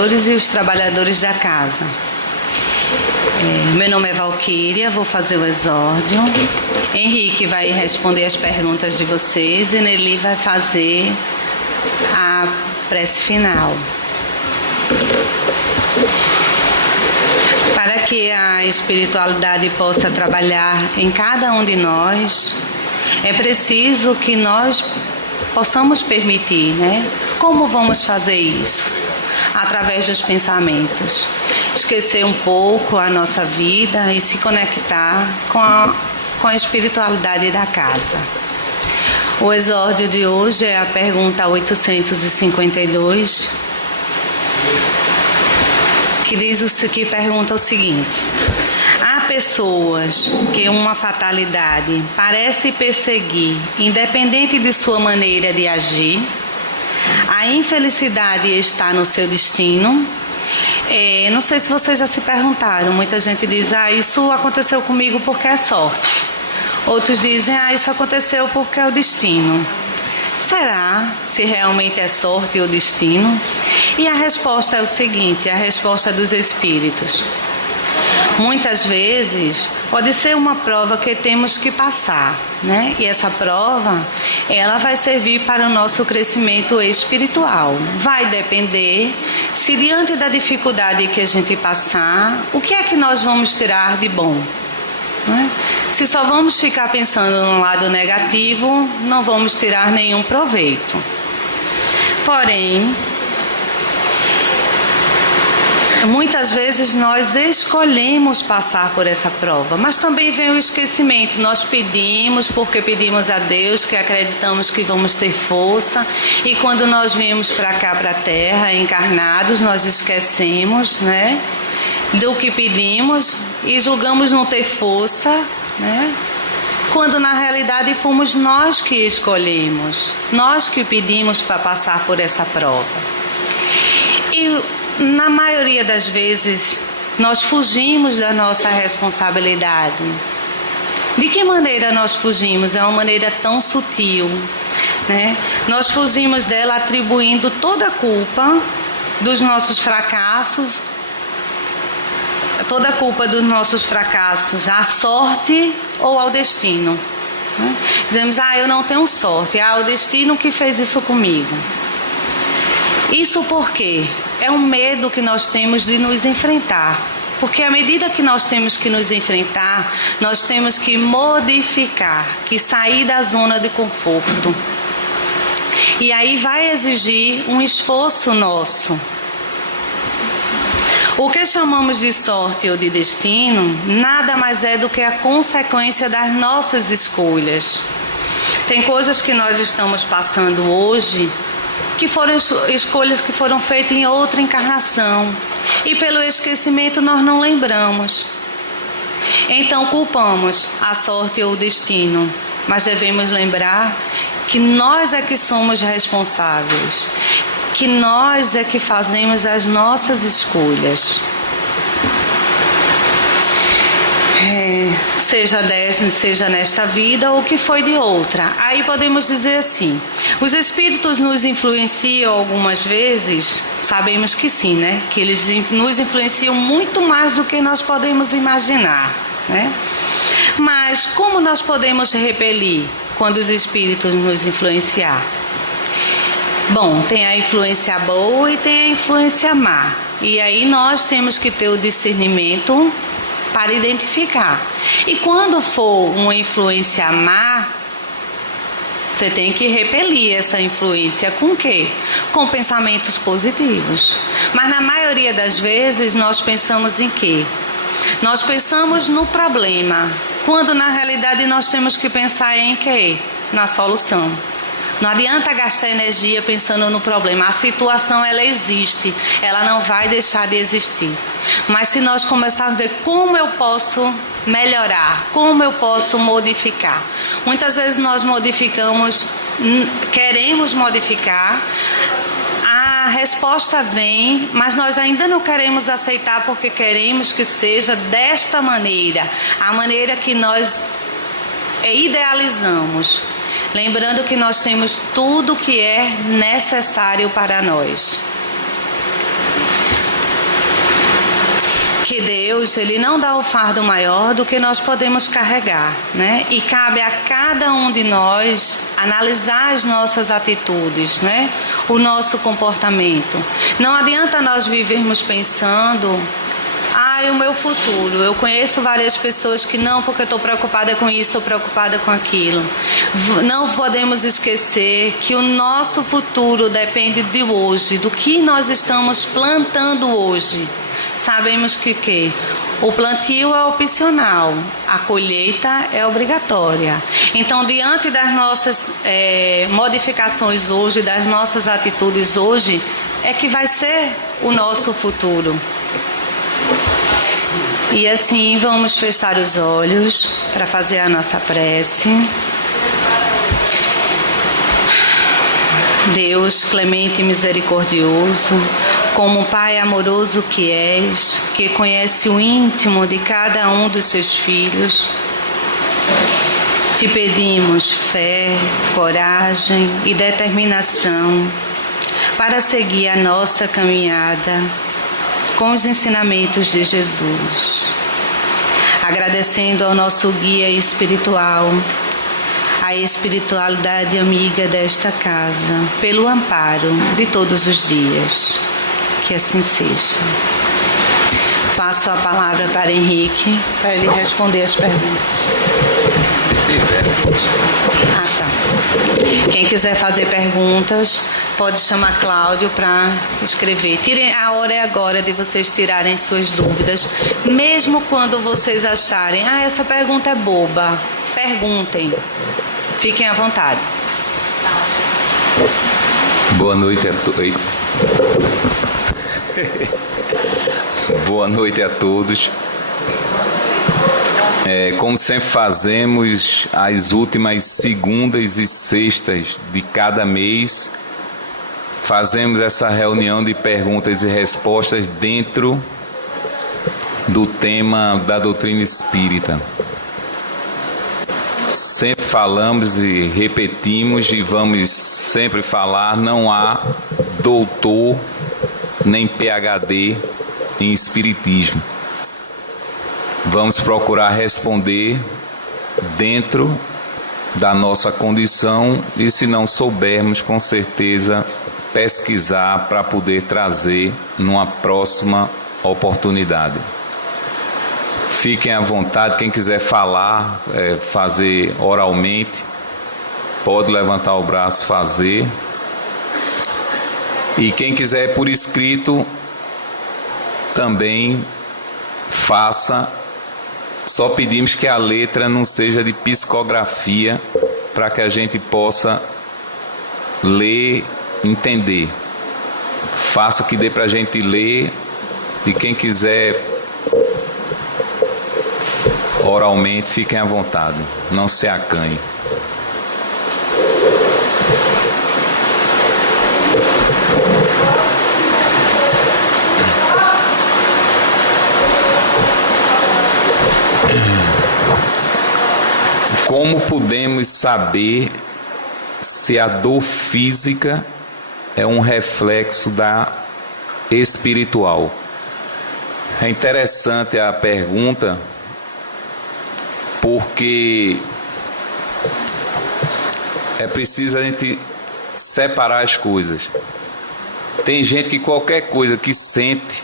colaboradores e os trabalhadores da casa. Meu nome é Valquíria, vou fazer o exórdio. Henrique vai responder as perguntas de vocês e Nelly vai fazer a prece final. Para que a espiritualidade possa trabalhar em cada um de nós, é preciso que nós possamos permitir, né? Como vamos fazer isso? Através dos pensamentos. Esquecer um pouco a nossa vida e se conectar com a espiritualidade da casa. O exórdio de hoje é a pergunta 852, que pergunta o seguinte: há pessoas que uma fatalidade parece perseguir, independente de sua maneira de agir. A infelicidade está no seu destino. Não sei se vocês já se perguntaram. Muita gente diz: isso aconteceu comigo porque é sorte. Outros dizem: isso aconteceu porque é o destino. Será se realmente é sorte ou destino? E a resposta é o seguinte: a resposta dos espíritos. Muitas vezes pode ser uma prova que temos que passar, né? E essa prova, ela vai servir para o nosso crescimento espiritual. Vai depender se diante da dificuldade que a gente passar, o que é que nós vamos tirar de bom, né? Se só vamos ficar pensando no lado negativo, não vamos tirar nenhum proveito. Porém, muitas vezes nós escolhemos passar por essa prova, mas também vem o esquecimento. Nós pedimos porque pedimos a Deus, que acreditamos que vamos ter força, e quando nós viemos para cá, para a Terra, encarnados, nós esquecemos, né, do que pedimos e julgamos não ter força, né, quando na realidade fomos nós que escolhemos, nós que pedimos para passar por essa prova. E na maioria das vezes, nós fugimos da nossa responsabilidade. De que maneira nós fugimos? É uma maneira tão sutil, né? Nós fugimos dela atribuindo toda a culpa dos nossos fracassos, toda a culpa dos nossos fracassos à sorte ou ao destino, né? Dizemos: eu não tenho sorte, o destino que fez isso comigo. Isso por quê? É um medo que nós temos de nos enfrentar. Porque à medida que nós temos que nos enfrentar, nós temos que modificar, que sair da zona de conforto. E aí vai exigir um esforço nosso. O que chamamos de sorte ou de destino, nada mais é do que a consequência das nossas escolhas. Tem coisas que nós estamos passando hoje, que foram escolhas que foram feitas em outra encarnação, e pelo esquecimento nós não lembramos. Então culpamos a sorte ou o destino, mas devemos lembrar que nós é que somos responsáveis, que nós é que fazemos as nossas escolhas. Seja nesta vida ou que foi de outra. Aí podemos dizer assim: os espíritos nos influenciam algumas vezes? Sabemos que sim, né? Que eles nos influenciam muito mais do que nós podemos imaginar, né? Mas como nós podemos repelir quando os espíritos nos influenciar? Bom, tem a influência boa e tem a influência má. E aí nós temos que ter o discernimento para identificar. E quando for uma influência má, você tem que repelir essa influência com o quê? Com pensamentos positivos. Mas na maioria das vezes nós pensamos em quê? Nós pensamos no problema, quando na realidade nós temos que pensar em quê? Na solução. Não adianta gastar energia pensando no problema. A situação, ela existe, ela não vai deixar de existir. Mas se nós começarmos a ver como eu posso melhorar, como eu posso modificar. Muitas vezes nós modificamos, queremos modificar, a resposta vem, mas nós ainda não queremos aceitar porque queremos que seja desta maneira, a maneira que nós idealizamos. Lembrando que nós temos tudo que é necessário para nós. que Deus, Ele não dá o fardo maior do que nós podemos carregar, né? E cabe a cada um de nós analisar as nossas atitudes, né? O nosso comportamento. Não adianta nós vivermos pensando, o meu futuro. Eu conheço várias pessoas que não, porque eu estou preocupada com isso, estou preocupada com aquilo. Não podemos esquecer que o nosso futuro depende de hoje, do que nós estamos plantando hoje. Sabemos que o plantio é opcional, a colheita é obrigatória. Então, diante das nossas modificações hoje, das nossas atitudes hoje, é que vai ser o nosso futuro. E assim vamos fechar os olhos para fazer a nossa prece. Deus clemente e misericordioso, como Pai amoroso que és, que conhece o íntimo de cada um dos seus filhos, te pedimos fé, coragem e determinação para seguir a nossa caminhada com os ensinamentos de Jesus, agradecendo ao nosso guia espiritual, a espiritualidade amiga desta casa, pelo amparo de todos os dias. Que assim seja. Passo a palavra para Henrique, para ele responder as perguntas. Quem quiser fazer perguntas, pode chamar Cláudio para escrever. A hora é agora de vocês tirarem suas dúvidas, mesmo quando vocês acharem, essa pergunta é boba. Perguntem. Fiquem à vontade. Boa noite a todos. Boa noite a todos. Como sempre fazemos, as últimas segundas e sextas de cada mês, fazemos essa reunião de perguntas e respostas dentro do tema da doutrina espírita. Sempre falamos e repetimos e vamos sempre falar, não há doutor nem PhD em espiritismo. Vamos procurar responder dentro da nossa condição e, se não soubermos, com certeza pesquisar para poder trazer numa próxima oportunidade. Fiquem à vontade, quem quiser falar, fazer oralmente, pode levantar o braço, fazer. E quem quiser por escrito, também faça. Só pedimos que a letra não seja de psicografia, para que a gente possa ler, entender. Faça que dê para a gente ler, e quem quiser oralmente, fiquem à vontade, não se acanhe. Como podemos saber se a dor física é um reflexo da espiritual? É interessante a pergunta, porque é preciso a gente separar as coisas. Tem gente que qualquer coisa que sente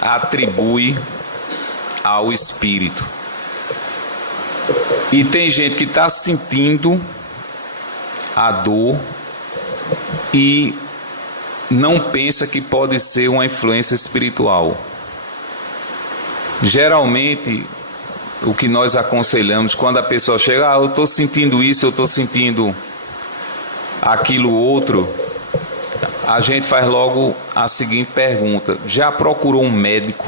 atribui ao espírito. E tem gente que está sentindo a dor e não pensa que pode ser uma influência espiritual. Geralmente, o que nós aconselhamos, quando a pessoa chega, eu estou sentindo isso, eu estou sentindo aquilo outro, a gente faz logo a seguinte pergunta: já procurou um médico?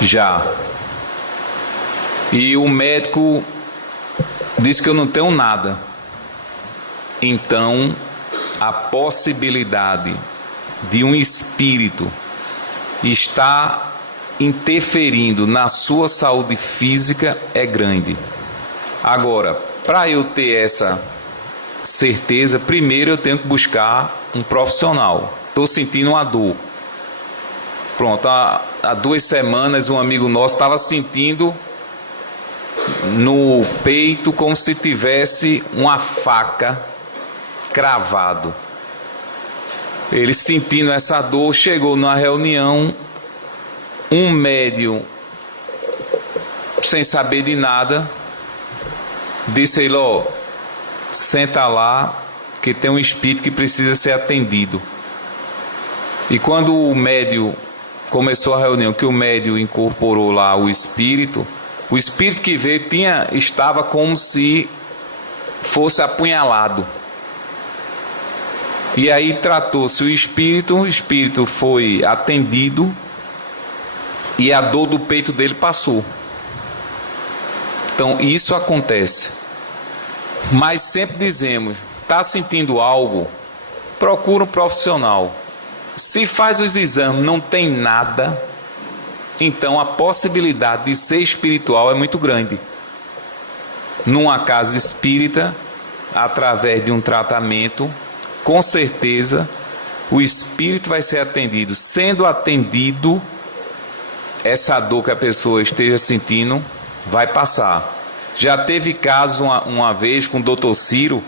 Já. E o médico disse que eu não tenho nada. Então, a possibilidade de um espírito estar interferindo na sua saúde física é grande. Agora, para eu ter essa certeza, primeiro eu tenho que buscar um profissional. Estou sentindo uma dor. Pronto, há 2 semanas um amigo nosso estava sentindo no peito como se tivesse uma faca cravado. Ele sentindo essa dor, chegou numa reunião, um médium, sem saber de nada, disse a ele: ó, senta lá, que tem um espírito que precisa ser atendido. E quando o médium começou a reunião, que o médium incorporou lá o espírito que veio estava como se fosse apunhalado. E aí tratou-se o espírito foi atendido e a dor do peito dele passou. Então isso acontece. Mas sempre dizemos, está sentindo algo, procura um profissional. Se faz os exames, não tem nada, então a possibilidade de ser espiritual é muito grande. Numa casa espírita, através de um tratamento, com certeza o espírito vai ser atendido. Sendo atendido, essa dor que a pessoa esteja sentindo vai passar. Já teve caso uma vez com o Dr. Ciro,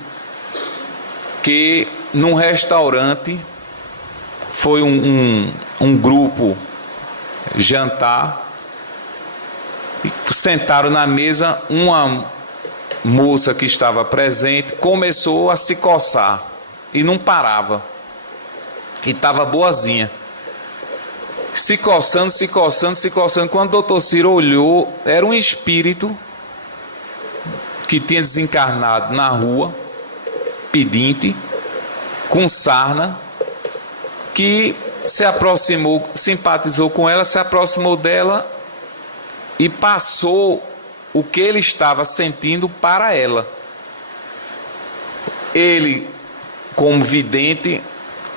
que num restaurante foi um grupo jantar, e sentaram na mesa, uma moça que estava presente começou a se coçar e não parava, e estava boazinha, se coçando. Quando o doutor Ciro olhou, era um espírito que tinha desencarnado na rua, pedinte, com sarna, que se aproximou, simpatizou com ela, se aproximou dela e passou o que ele estava sentindo para ela. Ele, como vidente,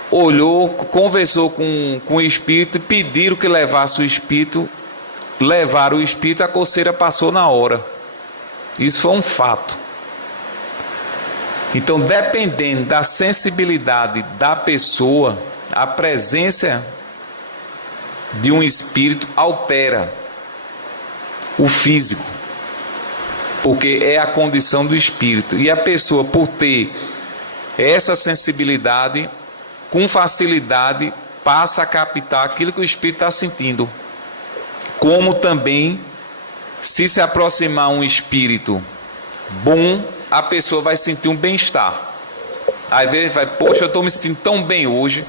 olhou, conversou com o espírito e pediram que levasse o espírito. Levaram o espírito, a coceira passou na hora. Isso foi um fato. Então, dependendo da sensibilidade da pessoa, a presença de um espírito altera o físico, porque é a condição do espírito. E a pessoa, por ter essa sensibilidade, com facilidade passa a captar aquilo que o espírito está sentindo. Como também, se aproximar um espírito bom, a pessoa vai sentir um bem-estar. Às vezes vai, poxa, eu estou me sentindo tão bem hoje.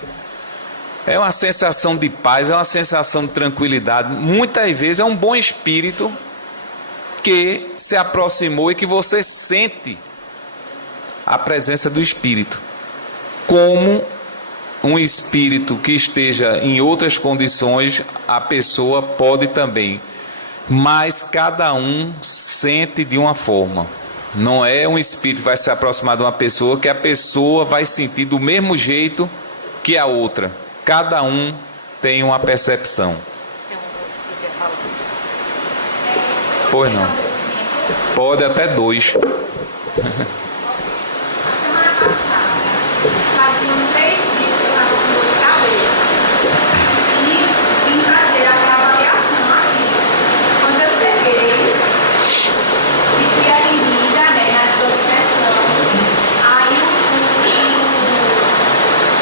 É uma sensação de paz, é uma sensação de tranquilidade. Muitas vezes é um bom espírito que se aproximou e que você sente a presença do espírito. Como um espírito que esteja em outras condições, a pessoa pode também. Mas cada um sente de uma forma. Não é um espírito que vai se aproximar de uma pessoa que a pessoa vai sentir do mesmo jeito que a outra. Cada um tem uma percepção. Pois não. Pode até 2. Semana passada, faziam 3 dias que eu estava com dor de cabeça. E vim fazer aquela avaliação aqui. Quando eu cheguei, e fui atendida, né, na desobsessão, aí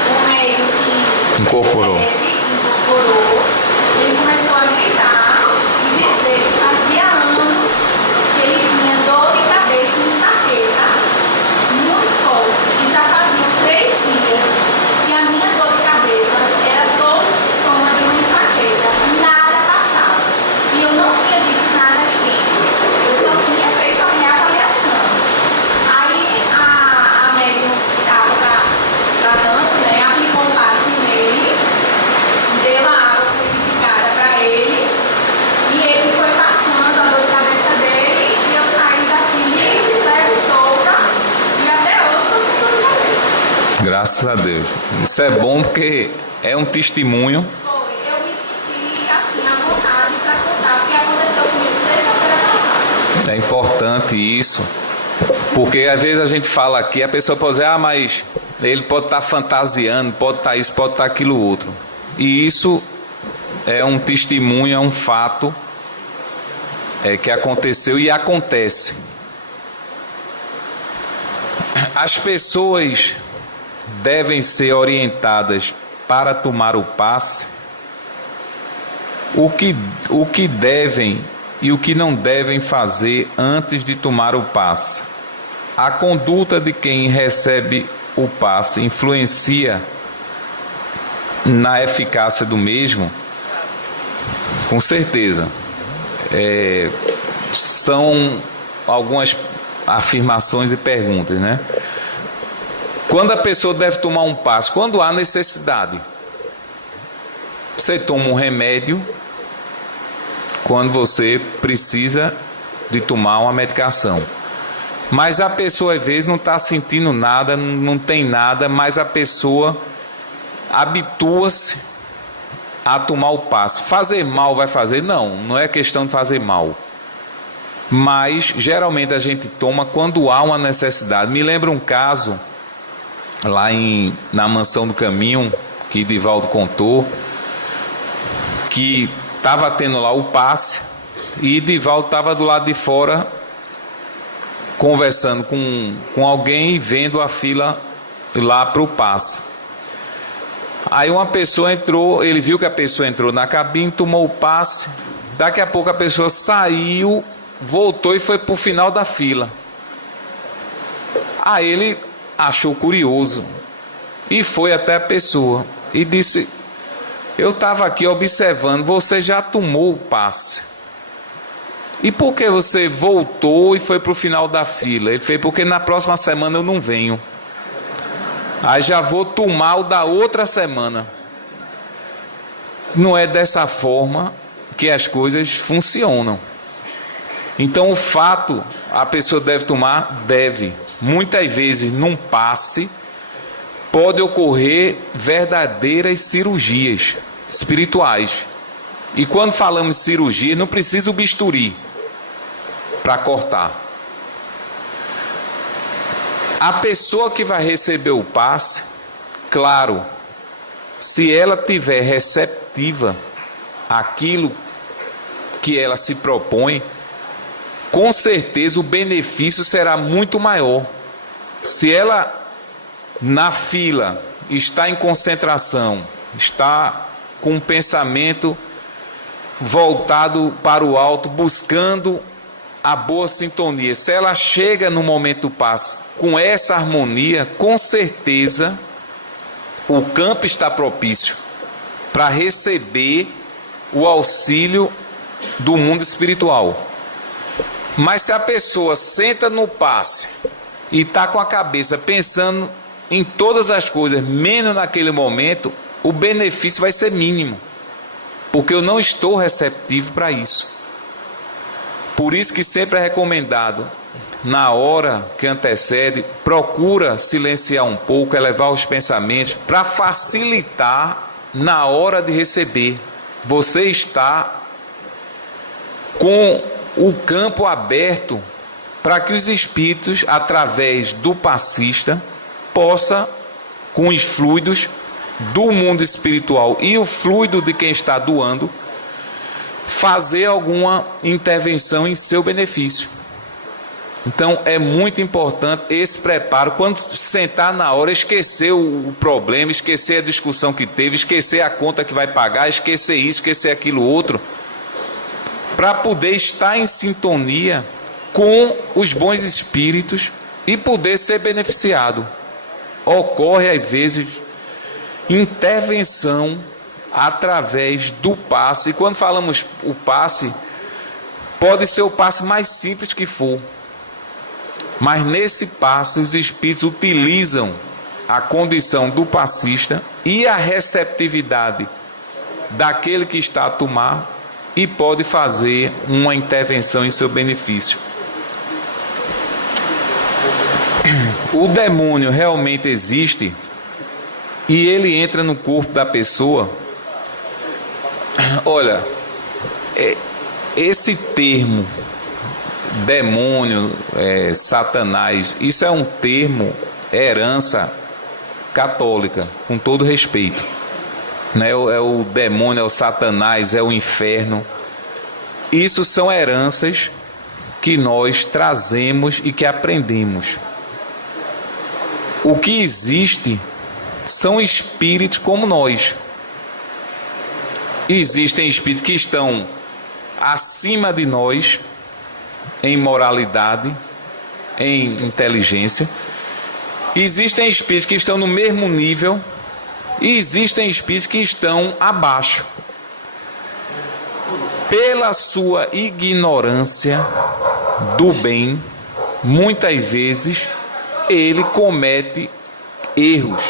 o médico que Incorporou. Ele começou a gritar e dizer que fazia anos que ele tinha dor de cabeça e enxaqueca muito forte. E já faziam 3 dias que a minha dor de cabeça era todo sintoma de uma enxaqueca. Nada passava. E eu não tinha dito nada a ninguém. Eu só tinha feito a minha avaliação. Aí a médium que estava tratando, né, aplicou um passe nele, deu a água purificada para ele, e ele foi passando a dor de cabeça dele, e eu saí daqui leve e solta, e até hoje estou sem dor de cabeça. Graças a Deus. Isso é bom porque é um testemunho. Foi, eu me senti assim à vontade para contar o que aconteceu comigo sexta-feira passada. É importante isso, porque às vezes a gente fala aqui, a pessoa pode dizer, mas ele pode estar fantasiando, pode estar isso, pode estar aquilo outro. E isso é um testemunho, é um fato que aconteceu e acontece. As pessoas devem ser orientadas para tomar o passe, o que devem e o que não devem fazer antes de tomar o passe. A conduta de quem recebe o passe influencia na eficácia do mesmo? Com certeza. São algumas afirmações e perguntas, né? Quando a pessoa deve tomar um passe? Quando há necessidade. Você toma um remédio quando você precisa de tomar uma medicação. Mas a pessoa às vezes não está sentindo nada, não tem nada, mas a pessoa habitua-se a tomar o passe. Fazer mal vai fazer? Não é questão de fazer mal. Mas geralmente a gente toma quando há uma necessidade. Me lembra um caso lá na Mansão do Caminho, que Divaldo contou, que estava tendo lá o passe e Divaldo estava do lado de fora conversando com alguém e vendo a fila lá para o passe. Aí uma pessoa entrou, ele viu que a pessoa entrou na cabine, tomou o passe, daqui a pouco a pessoa saiu, voltou e foi para o final da fila. Aí ele achou curioso e foi até a pessoa e disse: eu estava aqui observando, você já tomou o passe, e por que você voltou e foi para o final da fila? Ele fez: porque na próxima semana eu não venho, aí já vou tomar o da outra semana. Não é dessa forma que as coisas funcionam. Então o fato, a pessoa deve tomar? Deve. Muitas vezes num passe pode ocorrer verdadeiras cirurgias espirituais. E quando falamos cirurgia, não precisa o bisturi para cortar. A pessoa que vai receber o passe, claro, se ela tiver receptiva àquilo que ela se propõe, com certeza o benefício será muito maior. Se ela na fila está em concentração, está com um pensamento voltado para o alto, buscando a boa sintonia, se ela chega no momento do passe com essa harmonia, com certeza o campo está propício para receber o auxílio do mundo espiritual. Mas se a pessoa senta no passe e está com a cabeça pensando em todas as coisas, menos naquele momento, o benefício vai ser mínimo, porque eu não estou receptivo para isso. Por isso que sempre é recomendado, na hora que antecede, procura silenciar um pouco, elevar os pensamentos, para facilitar na hora de receber. Você está com o campo aberto para que os espíritos, através do passista, possa, com os fluidos do mundo espiritual e o fluido de quem está doando, fazer alguma intervenção em seu benefício. Então é muito importante esse preparo. Quando sentar na hora, esquecer o problema, esquecer a discussão que teve, esquecer a conta que vai pagar, esquecer isso, esquecer aquilo outro, para poder estar em sintonia com os bons espíritos e poder ser beneficiado. Ocorre às vezes intervenção através do passe. E quando falamos o passe, pode ser o passe mais simples que for, mas nesse passe os espíritos utilizam a condição do passista e a receptividade daquele que está a tomar e pode fazer uma intervenção em seu benefício. O demônio realmente existe e ele entra no corpo da pessoa. Olha, esse termo demônio, Satanás, isso é um termo, herança católica, com todo respeito. né? É o demônio, é o Satanás, é o inferno. Isso são heranças que nós trazemos e que aprendemos. O que existe são espíritos como nós. Existem espíritos que estão acima de nós em moralidade, em inteligência. Existem espíritos que estão no mesmo nível e existem espíritos que estão abaixo. Pela sua ignorância do bem, muitas vezes ele comete erros,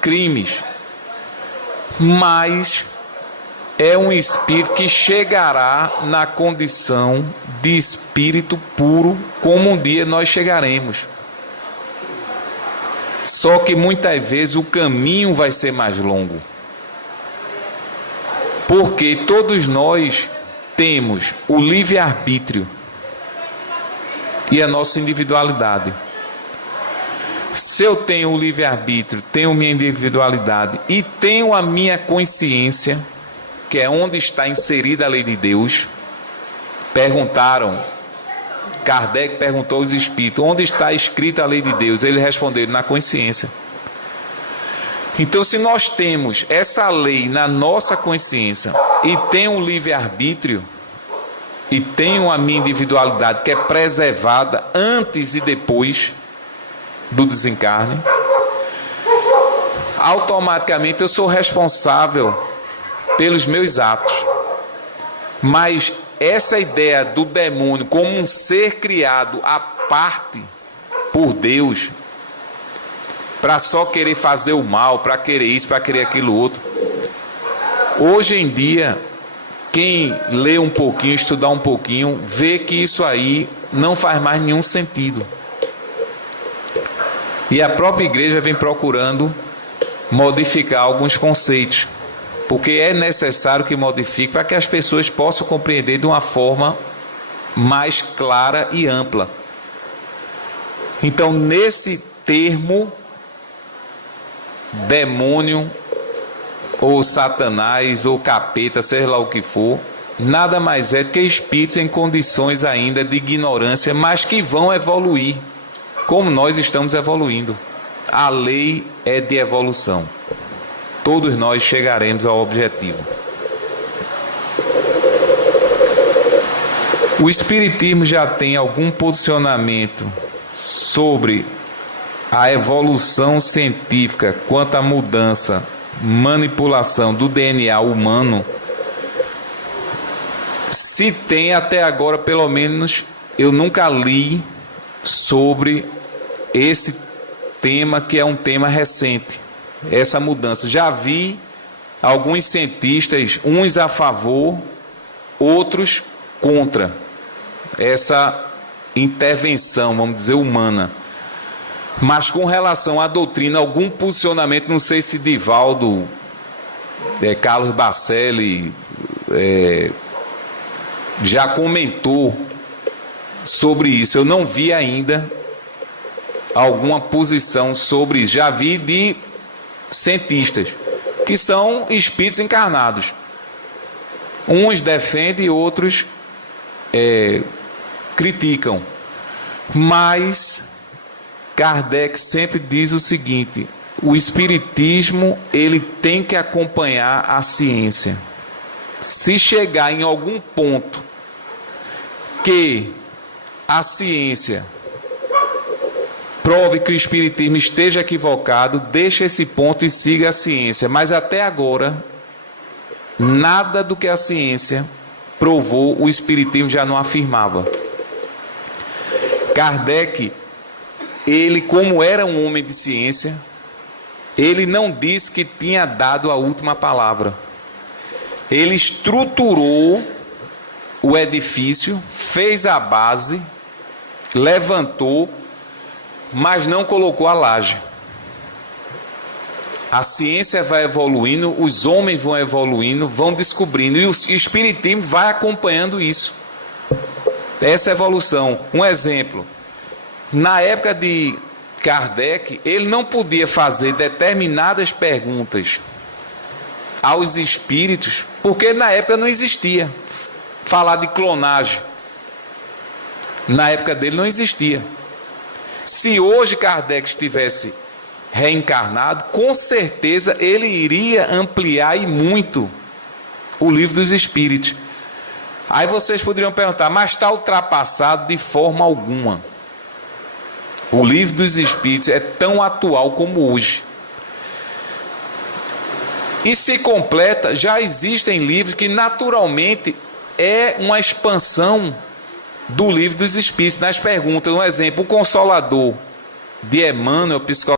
crimes, mas é um espírito que chegará na condição de espírito puro, como um dia nós chegaremos. Só que muitas vezes o caminho vai ser mais longo, porque todos nós temos o livre-arbítrio e a nossa individualidade. Se eu tenho o livre-arbítrio, tenho minha individualidade e tenho a minha consciência, que é onde está inserida a lei de Deus, Kardec perguntou aos espíritos, onde está escrita a lei de Deus? Eles responderam, na consciência. Então, se nós temos essa lei na nossa consciência e tenho o livre-arbítrio e tenho a minha individualidade que é preservada antes e depois do desencarne, automaticamente eu sou responsável pelos meus atos. Mas essa ideia do demônio como um ser criado à parte por Deus, para só querer fazer o mal, para querer isso, para querer aquilo outro, hoje em dia, quem lê um pouquinho, estudar um pouquinho, vê que isso aí não faz mais nenhum sentido. E a própria igreja vem procurando modificar alguns conceitos, porque é necessário que modifique para que as pessoas possam compreender de uma forma mais clara e ampla. Então, nesse termo, demônio, ou Satanás, ou capeta, seja lá o que for, nada mais é do que espíritos em condições ainda de ignorância, mas que vão evoluir, como nós estamos evoluindo. A lei é de evolução. Todos nós chegaremos ao objetivo. O Espiritismo já tem algum posicionamento sobre a evolução científica quanto à mudança, manipulação do DNA humano? Se tem até agora, pelo menos, eu nunca li sobre esse tema, que é um tema recente, essa mudança. Já vi alguns cientistas, uns a favor, outros contra essa intervenção, vamos dizer, humana. Mas com relação à doutrina, algum posicionamento, não sei se Divaldo, Carlos Bacelli já comentou sobre isso. Eu não vi ainda alguma posição sobre isso. Já vi de cientistas, que são espíritos encarnados. Uns defendem, outros criticam. Mas Kardec sempre diz o seguinte: o espiritismo, ele tem que acompanhar a ciência. Se chegar em algum ponto que a ciência prove que o espiritismo esteja equivocado, deixa esse ponto e siga a ciência. Mas até agora, nada do que a ciência provou, o espiritismo já não afirmava. Kardec, ele, como era um homem de ciência, ele não disse que tinha dado a última palavra. Ele estruturou o edifício, fez a base, levantou, mas não colocou a laje. A ciência vai evoluindo, os homens vão evoluindo, vão descobrindo, e o espiritismo vai acompanhando isso. Essa evolução. Um exemplo: na época de Kardec, ele não podia fazer determinadas perguntas aos espíritos, porque na época não existia falar de clonagem. Na época dele não existia. Se hoje Kardec estivesse reencarnado, com certeza ele iria ampliar e muito o Livro dos Espíritos. Aí vocês poderiam perguntar, mas está ultrapassado? De forma alguma. O Livro dos Espíritos é tão atual como hoje. E se completa, já existem livros que naturalmente é uma expansão do Livro dos Espíritos. Nas perguntas, um exemplo, o Consolador de Emmanuel, psicólogo